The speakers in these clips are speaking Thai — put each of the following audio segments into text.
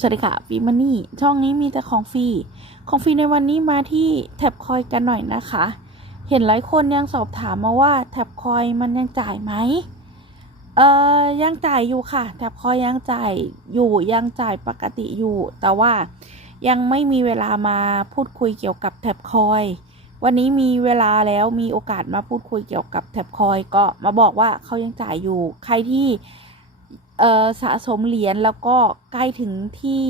สวัสดีค่ะฟีมันนี่ช่องนี้มีแต่ของฟรีของฟรีในวันนี้มาที่แท็บคอยกันหน่อยนะคะ เห็นหลายคนยังสอบถามมาว่าแท็บคอยมันยังจ่ายไหมเอ่อยังจ่ายอยู่ค่ะ แท็บคอยยังจ่ายอยู่ยังจ่ายปกติอยู่ แต่ว่ายังไม่มีเวลามาพูดคุยเกี่ยวกับแท็บคอย วันนี้มีเวลาแล้วมีโอกาสมาพูดคุยเกี่ยวกับแท็บคอยก็มาบอกว่าเขายังจ่ายอยู่ใครที่ สะสมเหรียญแล้วก็ใกล้ถึงที่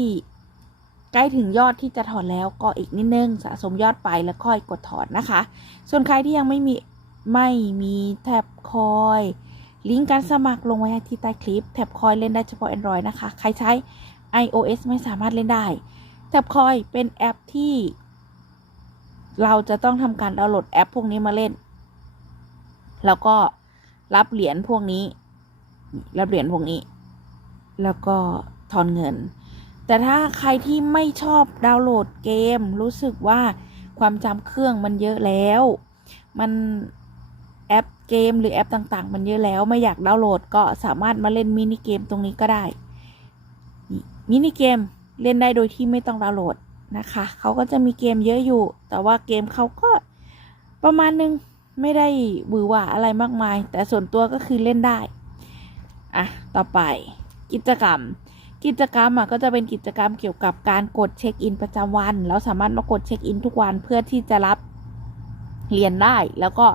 ใกล้ถึงยอดที่จะถอนแล้วก็อีกนิดนึงสะสมยอดไปแล้วค่อยกดถอนนะคะ ส่วนใครที่ยังไม่มีไม่มีแท็บคอย ลิงก์การสมัครลงไว้ที่ใต้คลิปแท็บคอยเล่นได้เฉพาะ Android นะคะ ใครใช้ iOS ไม่สามารถเล่นได้แท็บคอยเป็นแอปที่ เราจะต้องทำการดาวน์โหลดแอปพวกนี้มาเล่น แล้วก็รับเหรียญพวกนี้ รับเหรียญพวกนี้ แล้วก็ถอนเงิน แต่ถ้าใครที่ไม่ชอบดาวน์โหลดเกม รู้สึกว่าความจำเครื่องมันเยอะแล้ว มันแอปเกมหรือแอปต่างๆ มันเยอะแล้วไม่อยากดาวน์โหลดก็สามารถมาเล่นมินิเกมตรงนี้ก็ได้มินิเกมเล่นได้โดยที่ไม่ต้องดาวน์โหลดนะคะเขาก็จะมีเกมเยอะอยู่ แต่ว่าเกมเขาก็ประมาณนึงไม่ได้หวือหวาอะไรมากมาย แต่ส่วนตัวก็คือเล่นได้ อะ ต่อไป กิจกรรม กิจกรรมอะก็จะเป็นกิจกรรมเกี่ยวกับการกดเช็คอินประจำวันเราสามารถมากดเช็คอินทุกวันเพื่อที่จะรับเรียนได้ แล้วก็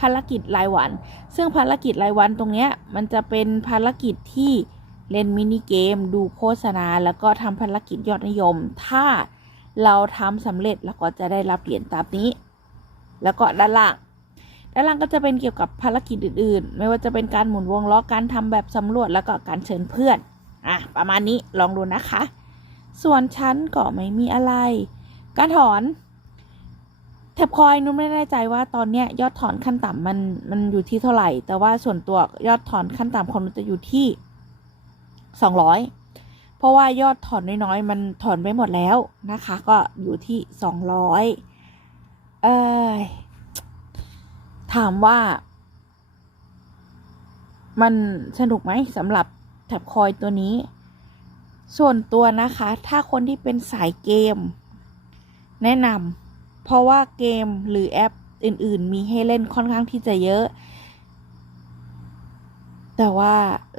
ภารกิจรายวัน ซึ่งภารกิจรายวันตรงเนี้ยมันจะเป็นภารกิจที่เล่นมินิเกม ดูโฆษณา แล้วก็ทำภารกิจยอดนิยม ถ้าเราทำสำเร็จเราก็จะได้รับเหรียญตามนี้ แล้วก็ด้านล่าง ด้านล่างก็จะเป็นเกี่ยวกับภารกิจอื่นๆ ไม่ว่าจะเป็นการหมุนวงล้อการทำแบบสำรวจแล้วก็การเชิญเพื่อนอะประมาณนี้ลองดูนะคะ ส่วนชั้นก็ไม่มีอะไร การถอนแท็บคอยนุ่นไม่แน่ใจว่าตอนเนี้ยยอดถอนขั้นต่ำมันมันอยู่ที่เท่าไหร่ แต่ว่าส่วนตัวยอดถอนขั้นต่ำของนุ่จะอยู่ที่สองร้อยเพราะว่ายอดถอนน้อยๆ มันถอนไปหมดแล้วนะคะ ก็อยู่ที่สองร้อยเอ้ย ถามว่า มันสนุกไหมสำหรับแท็บคอยตัวนี้ ส่วนตัวนะคะ ถ้าคนที่เป็นสายเกม แนะนำเพราะว่าเกมหรือแอปอื่น ๆ มีให้เล่นค่อนข้างที่จะเยอะ แต่ว่า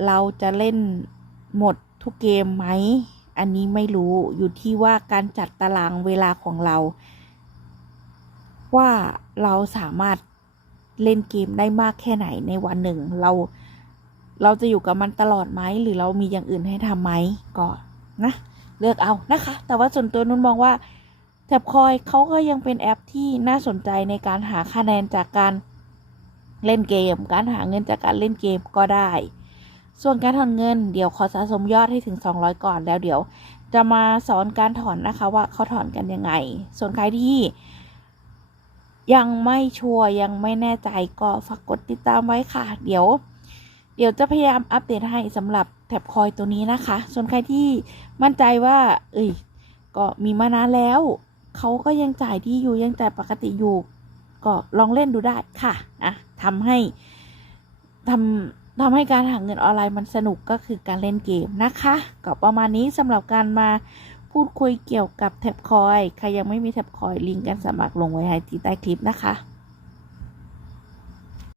เราจะเล่นหมดทุกเกมไหม อันนี้ไม่รู้อยู่ที่ว่าการจัดตารางเวลาของเรา ว่าเราสามารถ เล่นเกมได้มากแค่ไหนในวันหนึ่ง เราเราจะอยู่กับมันตลอดไหมหรือเรามีอย่างอื่นให้ทำไหมก็นะ เลือกเอานะคะ แต่ว่าส่วนตัวนุ่นมองว่าแท็บคอยเขาก็ยังเป็นแอปที่น่าสนใจในการหาคะแนนจากการเล่นเกม การหาเงินจากการเล่นเกมก็ได้ ส่วนการถอนเงินเดี๋ยวขอสะสมยอดให้ถึง 200 ก่อนแล้วเดี๋ยว จะมาสอนการถอนนะคะว่าเขาถอนกันยังไง ส่วนใครที่ ยังไม่ชัวร์ยังไม่แน่ใจก็ฝากกดติดตามไว้ค่ะ เดี๋ยว เดี๋ยวจะพยายามอัปเดตให้สำหรับแท็บคอยตัวนี้นะคะ ส่วนใครที่มั่นใจว่า เอ้ยก็มีมานานแล้วเขาก็ยังจ่ายที่อยู่ยังจ่ายปกติอยู่ ก็ลองเล่นดูได้ค่ะนะทำให้ทำทำให้การหาเงินออนไลน์มันสนุกก็คือการเล่นเกมนะคะ ก็ประมาณนี้สำหรับการมา พูดคุยเกี่ยวกับแท็บคอย ใครยังไม่มีแท็บคอยลิงก์การสมัครลงไว้ให้ที่ใต้คลิปนะคะ